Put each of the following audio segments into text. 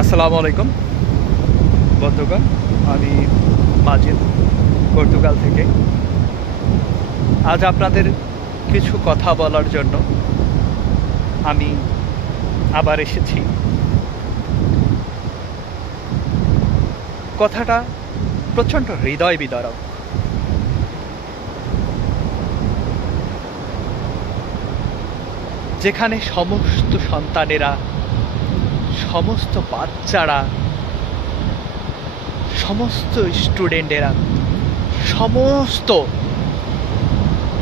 আসসালামু আলাইকুম বন্ধুগণ, আমি মাজিদ পর্তুগাল থেকে। আজ আপনাদের কিছু কথা বলার জন্য আমি আবার এসেছি। কথাটা প্রচণ্ড হৃদয় বিদারক। যেখানে সমস্ত সন্তানেরা, সমস্ত বাচ্চারা, সমস্ত স্টুডেন্টেরা, সমস্ত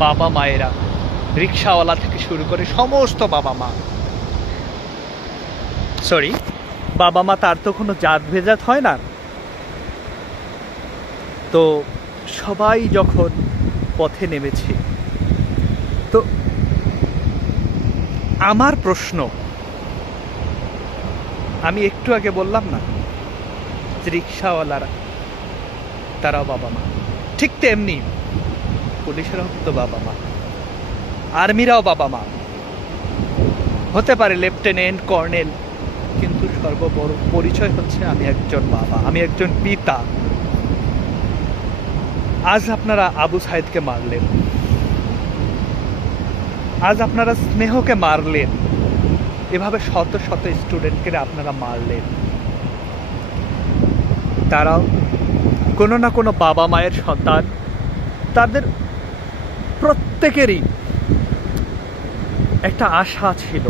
বাবা মায়েরা, রিক্সাওয়ালা থেকে শুরু করে সমস্ত বাবা মা তার তো কোনো জাত ভেজাত হয় না। তো সবাই যখন পথে নেমেছে, তো আমার প্রশ্ন, আমি একটু আগে বললাম না যে রিক্সাওয়ালারা তারাও বাবা মা, ঠিক তেমনি পুলিশেরাও তো বাবা মা, আর্মিরাও বাবা মা হতে পারে, লেফটেন্যান্ট কর্নেল, কিন্তু সর্ববড় পরিচয় হচ্ছে আমি একজন বাবা, আমি একজন পিতা। আজ আপনারা আবু সাইদকে মারলেন, আজ আপনারা স্নেহকে মারলেন, এভাবে শত শত স্টুডেন্টকে আপনারা মারলেন। তারাও কোনো না কোনো বাবা মায়ের সন্তান, তাদের প্রত্যেকেরই একটা আশা ছিল,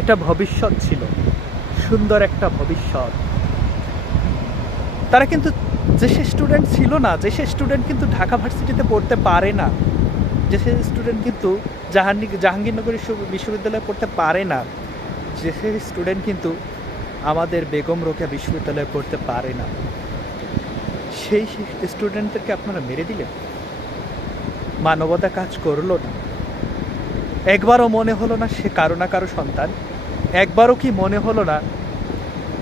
একটা ভবিষ্যৎ ছিল, সুন্দর একটা ভবিষ্যৎ। তারা কিন্তু, যে সে স্টুডেন্ট ছিল না, যে সে স্টুডেন্ট কিন্তু ঢাকা ভার্সিটিতে পড়তে পারে না, যে সে স্টুডেন্ট কিন্তু জাহাঙ্গীরনগর বিশ্ববিদ্যালয়ে পড়তে পারে না, যে সে স্টুডেন্ট কিন্তু আমাদের বেগম রোকেয়া বিশ্ববিদ্যালয়ে পড়তে পারে না, সেই স্টুডেন্টদেরকে আপনারা মেরে দিলেন। মানবতা কাজ করলো না। একবারও মনে হলো না সে কারো না কারো সন্তান? একবারও কি মনে হলো না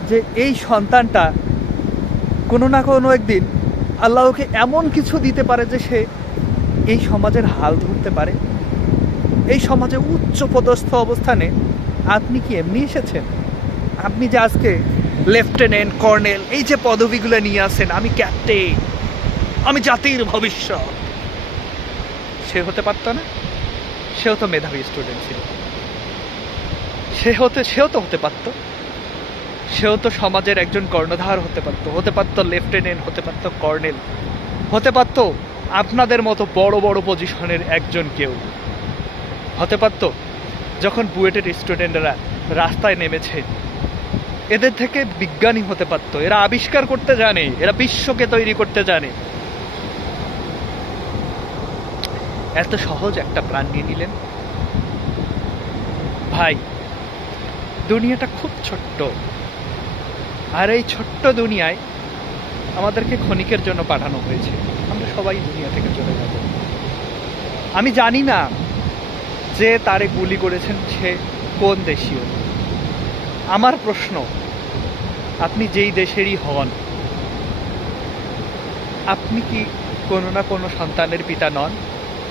যে এই সন্তানটা কোনো না কোনো একদিন আল্লাহকে এমন কিছু দিতে পারে যে সে এই সমাজের হাল ধরতে পারে? এই সমাজে উচ্চ পদস্থ অবস্থানে আপনি কি এমনি এসেছেন? আপনি যে আজকে লেফটেন্যান্ট কর্নেল এই যে পদবিগুলো নিয়ে আসেন, আমি ক্যাপ্টেন, আমি জাতির ভবিষ্যৎ, সে হতে পারত না? সেও তো মেধাবী স্টুডেন্ট ছিল, সেও তো হতে পারত, সেও তো সমাজের একজন কর্ণধার হতে পারত লেফটেন্যান্ট, হতে পারত কর্নেল, হতে পারত আপনাদের মতো বড় বড় পজিশনের একজন কেউ হতে পারত। যখন বুয়েটের স্টুডেন্টরা রাস্তায় নেমেছে, এদের থেকে বিজ্ঞানী হতে পারত। এরা আবিষ্কার করতে জানে, এরা বিশ্বকে তৈরি করতে জানে। এত সহজ একটা প্রাণ নিয়ে নিলেন। ভাই, দুনিয়াটা খুব ছোট্ট, আর এই ছোট্ট দুনিয়ায় আমাদেরকে ক্ষণিকের জন্য পাঠানো হয়েছে। আমরা সবাই দুনিয়া থেকে চলে যাব। আমি জানি না যে তারে গুলি করেছেন সে কোন দেশীয়। আমার প্রশ্ন, আপনি যেই দেশেরই হন, আপনি কি কোনো না কোনো সন্তানের পিতা নন?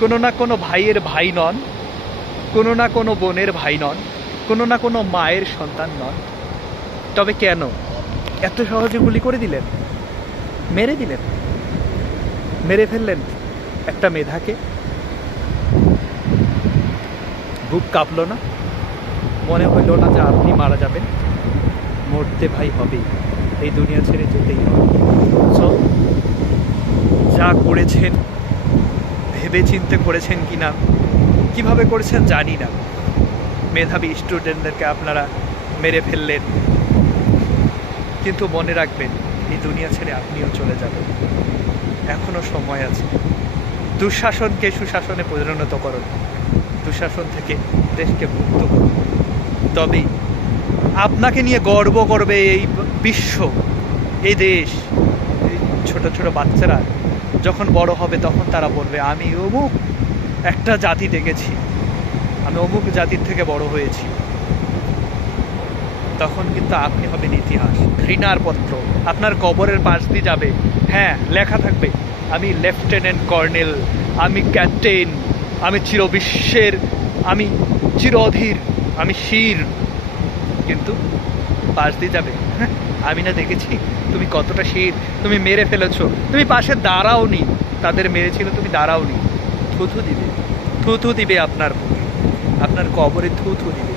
কোনো না কোনো ভাইয়ের ভাই নন? কোনো না কোনো বোনের ভাই নন? কোনো না কোনো মায়ের সন্তান নন? তবে কেন এত সহজে গুলি করে দিলেন, মেরে দিলেন, মেরে ফেললেন একটা মেধাকে? বুক কাঁপলো না? মনে হইল না যে আপনি মারা যাবেন? মরতে ভাই হবেই, এই দুনিয়া ছেড়ে যেতেই হবে। সো যা করেছেন ভেবে চিন্তে করেছেন কিনা, কিভাবে করেছেন জানি না, মেধাবী স্টুডেন্টদেরকে আপনারা মেরে ফেললেন। কিন্তু মনে রাখবেন, এই দুনিয়া ছেড়ে আপনিও চলে যাবেন, এখনো সময় আছে। দুঃশাসনকে সুশাসনে পরিণত করুন, দুঃশাসন থেকে দেশকে মুক্ত করুন। তবেই আপনাকে নিয়ে গর্ব করবে এই বিশ্ব, এই দেশ। এই ছোট ছোট বাচ্চারা যখন বড় হবে, তখন তারা বলবে, আমি অমুক একটা জাতি দেখেছি, আমি অমুক জাতির থেকে বড় হয়েছি। তখন কিন্তু আপনি হবেন ইতিহাস, ঘৃণার পত্র আপনার কবরের পাশ দিয়ে যাবে। হ্যাঁ, লেখা থাকবে, আমি লেফটেন্যান্ট কর্নেল, আমি ক্যাপ্টেন, আমি চিরবিশ্বের, আমি চিরধীর, আমি শির। কিন্তু পাশ দিয়ে যাবে? হ্যাঁ, আমি না দেখেছি তুমি কতটা শীত, তুমি মেরে ফেলেছো, তুমি পাশে দাঁড়াওনি, তাদের মেরেছিল তুমি দাঁড়াওনি। থুথু দিবে, থুথু দিবে আপনার বুকে, আপনার কবরে থুথু দিবে।